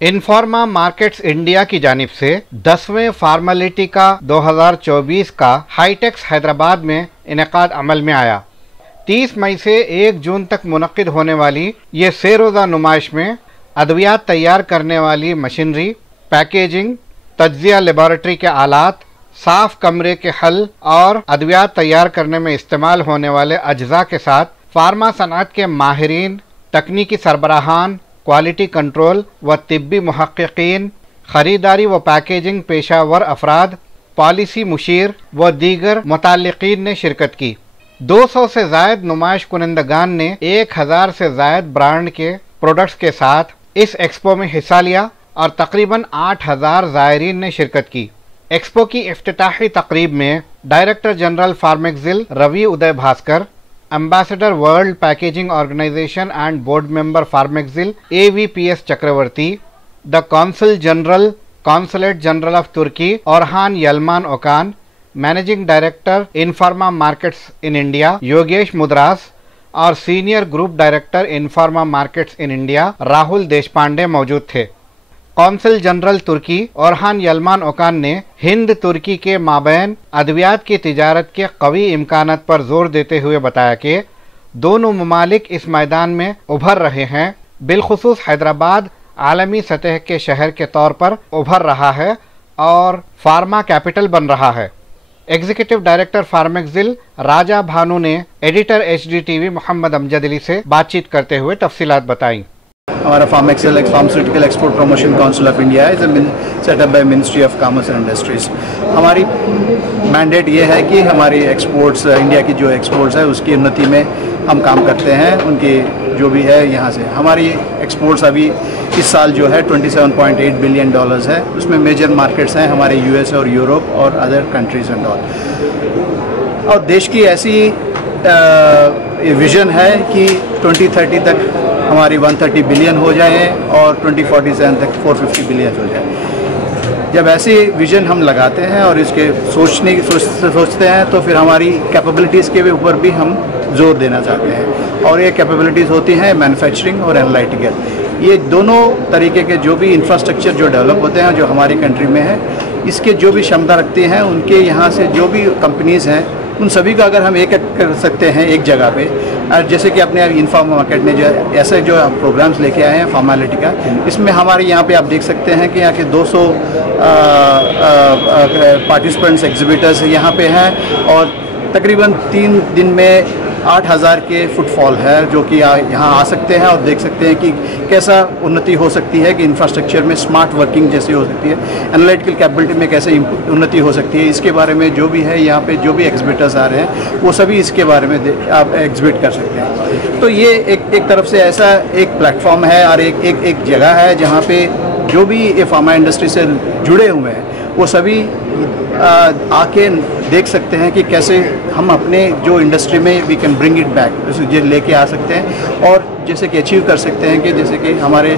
इनफार्मा markets India की जानिब से 10वें फार्मेलिटिका 2024 का हाईटेक्स हैदराबाद में इनेकाद अमल में आया। 30 मई से 1 जून तक मुनक्किद होने वाली ये से रोज़ा नुमाइश में अद्वियात तैयार करने वाली मशीनरी, पैकेजिंग, तज्जिया लेबॉरेटरी के आलात, साफ कमरे के हल और अद्वियात तैयार करने में इस्तेमाल होने वाले अज्जा के साथ फार्मा सनअत के माहिरीन, तकनीकी सरबराहान, क्वालिटी कंट्रोल व तिब्बी मुहक्किकीन, ख़रीदारी व पैकेजिंग पेशावर अफराद, पॉलिसी मुशीर व दीगर मुताल्लिकीन ने शिरकत की। 200 से ज़ायद नुमाइश कुनंदगान ने 1000 से ज़ायद ब्रांड के प्रोडक्ट्स के साथ इस एक्सपो में हिस्सा लिया और तकरीबन 8000 ज़ायरीन ने शिरकत की। एक्सपो की इफ्तिताही तकरीब में director general Pharmexcil Ravi Uday Bhaskar, ambassador world packaging organization and board member Pharmexcil AVPS Chakravarthy, the consul general consulate general of Turkey Orhan Yalman Okan, managing director Informa markets in India Yogesh Mudras और senior group director Informa markets in India Rahul Deshpande मौजूद थे। Consul general तुर्की Orhan Yalman Okan ने हिंद तुर्की के माबैन अद्वियात की तिजारत के कवी इम्कानात पर जोर देते हुए बताया कि दोनों ममालिक इस मैदान में उभर रहे हैं। बिलखुसूस हैदराबाद आलमी सतह के शहर के तौर पर उभर रहा है और फार्मा कैपिटल बन रहा है। एग्जीक्यूटिव डायरेक्टर फार्मेक्सिल राजा भानु ने एडिटर HDTV मोहम्मद अमजद अली से बातचीत करते हुए तफसीलात बताई। हमारा फार्मेक्सिल एक pharmaceutical export promotion council of India है, setup by ministry of commerce and industries. हमारी मैंडेट ये है कि हमारी एक्सपोर्ट्स, इंडिया की जो एक्सपोर्ट्स है उसकी उन्नति में हम काम करते हैं। उनकी जो भी है यहाँ से हमारी एक्सपोर्ट्स अभी इस साल जो है $27.8 बिलियन है। उसमें मेजर मार्केट्स हैं हमारे US और यूरोप और अदर कंट्रीज़ एंड ऑल। और देश की ऐसी विज़न है कि 2030 तक हमारी 130 बिलियन हो जाए और 2047 तक 450 बिलियन हो जाए। जब ऐसी विज़न हम लगाते हैं और इसके सोचते हैं तो फिर हमारी कैपेबिलिटीज़ के ऊपर भी हम जोर देना चाहते हैं। और ये कैपेबिलिटीज़ होती हैं मैन्युफैक्चरिंग और एनालिटिकल। ये दोनों तरीके के जो भी इंफ्रास्ट्रक्चर जो डेवलप होते हैं जो हमारी कंट्री में है, इसके जो भी क्षमता रखती हैं उनके यहाँ से जो भी कंपनीज़ हैं उन सभी का अगर हम एक कर सकते हैं एक जगह पे, जैसे कि अपने इनफार्मा मार्केट ने जो ऐसे जो प्रोग्राम्स लेके आए हैं फार्मेलिटी का, इसमें हमारे यहाँ पे आप देख सकते हैं कि यहाँ के 200 पार्टिसिपेंट्स एग्जिबिटर्स यहाँ पे हैं और तकरीबन 3 दिन में 8000 के फुटफॉल है जो कि यहाँ आ सकते हैं और देख सकते हैं कि कैसा उन्नति हो सकती है, कि इंफ्रास्ट्रक्चर में स्मार्ट वर्किंग जैसी हो सकती है, एनालिटिकल कैपेबिलिटी में कैसे उन्नति हो सकती है। इसके बारे में जो भी है यहाँ पे जो भी एग्जिबिटर्स आ रहे हैं वो सभी इसके बारे में आप एग्जिबिट कर सकते हैं। तो ये एक तरफ से ऐसा एक प्लेटफॉर्म है और एक जगह है जहाँ पे जो भी ये फार्मा इंडस्ट्री से जुड़े हुए हैं वो सभी आके देख सकते हैं कि कैसे हम अपने जो इंडस्ट्री में we can bring it back, लेके आ सकते हैं और जैसे कि अचीव कर सकते हैं कि जैसे कि हमारे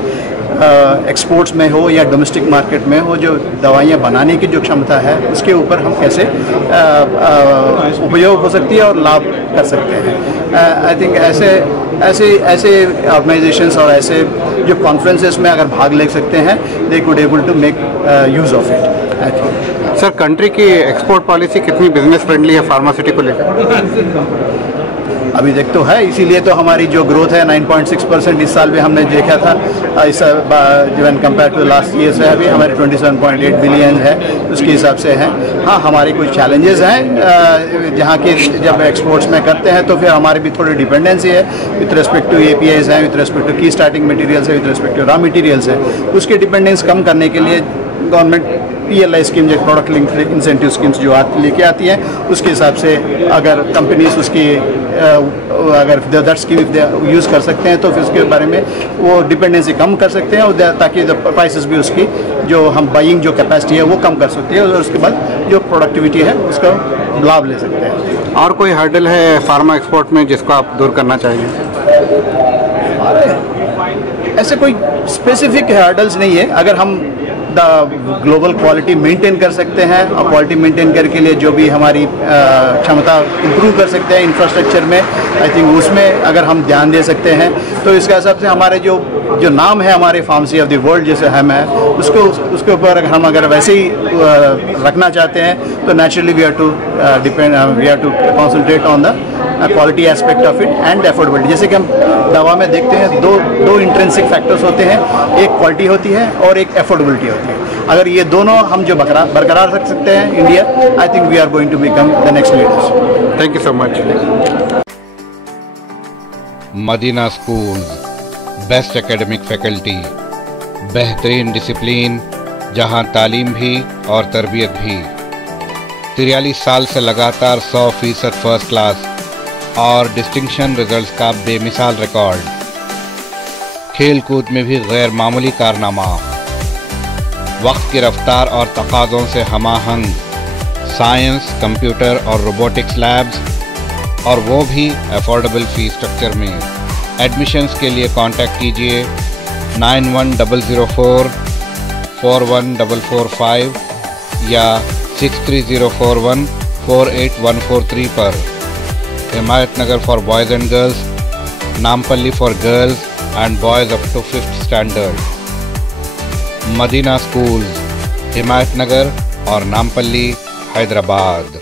एक्सपोर्ट्स में हो या डोमेस्टिक मार्केट में हो, जो दवाइयाँ बनाने की जो क्षमता है उसके ऊपर हम कैसे उपयोग हो सकती है और लाभ कर सकते हैं। आई थिंक ऐसे ऑर्गेनाइजेशंस और ऐसे जो कॉन्फ्रेंसेस में अगर भाग ले सकते हैं they could able to make use of it. I think sir, country की एक्सपोर्ट पॉलिसी कितनी बिजनेस फ्रेंडली है फार्मास्यूटिकल को लेकर? अभी देख तो है, इसीलिए तो हमारी जो ग्रोथ है 9.6% इस साल में हमने देखा था। इस when compare to last year से अभी हमारे 27.8 बिलियन है उसके हिसाब से है। हाँ, हमारे कुछ चैलेंजेस हैं जहाँ के जब एक्सपोर्ट्स में करते हैं तो फिर हमारी भी थोड़ी डिपेंडेंसी है विथ रिस्पेक्ट टू APIs हैं, with respect to key starting materials है, with respect to raw materials है। उसकी डिपेंडेंस कम करने के लिए गवर्नमेंट PLI स्कीम जो प्रोडक्ट लिंक इंसेंटिव स्कीम्स जो लेके आती है उसके हिसाब से अगर कंपनीज उसकी अगर दैट स्कीम यूज़ कर सकते हैं तो फिर उसके बारे में वो डिपेंडेंसी कम कर सकते हैं और ताकि प्राइसेस भी उसकी जो हम बाइंग जो कैपेसिटी है वो कम कर सकती है और उसके बाद जो प्रोडक्टिविटी है उसका लाभ ले सकते हैं। और कोई हर्डल है फार्मा एक्सपोर्ट में जिसको आप दूर करना चाहिए? ऐसे कोई स्पेसिफिक हर्डल्स नहीं है। अगर हम ग्लोबल क्वालिटी मेंटेन कर सकते हैं, और क्वालिटी मेंटेन करके लिए जो भी हमारी क्षमता इंप्रूव कर सकते हैं इंफ्रास्ट्रक्चर में, आई थिंक उसमें अगर हम ध्यान दे सकते हैं तो इसका हिसाब से हमारे जो नाम है हमारे फार्मेसी ऑफ द वर्ल्ड जैसे हम है उसके ऊपर हम अगर वैसे ही रखना चाहते हैं तो naturally we have to concentrate on the quality aspect of it and affordability. जैसे कि हम दवा में देखते हैं दो इंट्रिंसिक फैक्टर्स होते हैं, एक क्वालिटी होती है और एक अफोर्डेबिलिटी होती है। अगर ये दोनों हम जो बरकरार रख सकते हैं India, I think we are going to become the next leaders. Thank you so much. Madina school, best academic faculty, बेहतरीन डिसिप्लिन, जहां तालीम भी और तरबियत भी। 43 साल से लगातार 100% फर्स्ट क्लास और डिस्टिंक्शन रिजल्ट्स का बेमिसाल रिकॉर्ड। खेल कूद में भी गैर मामूली कारनामा। वक्त की रफ्तार और तकाज़ों से हमाहंग साइंस, कंप्यूटर और रोबोटिक्स लैब्स, और वो भी अफोर्डेबल फीस स्ट्रक्चर में। एडमिशन्स के लिए कांटेक्ट कीजिए 910004 41445 या 63041 48143 पर। Himayat Nagar for boys and girls, Nampally for girls and boys up to 5th standard. Madina schools, Himayat Nagar और नामपल्ली, हैदराबाद।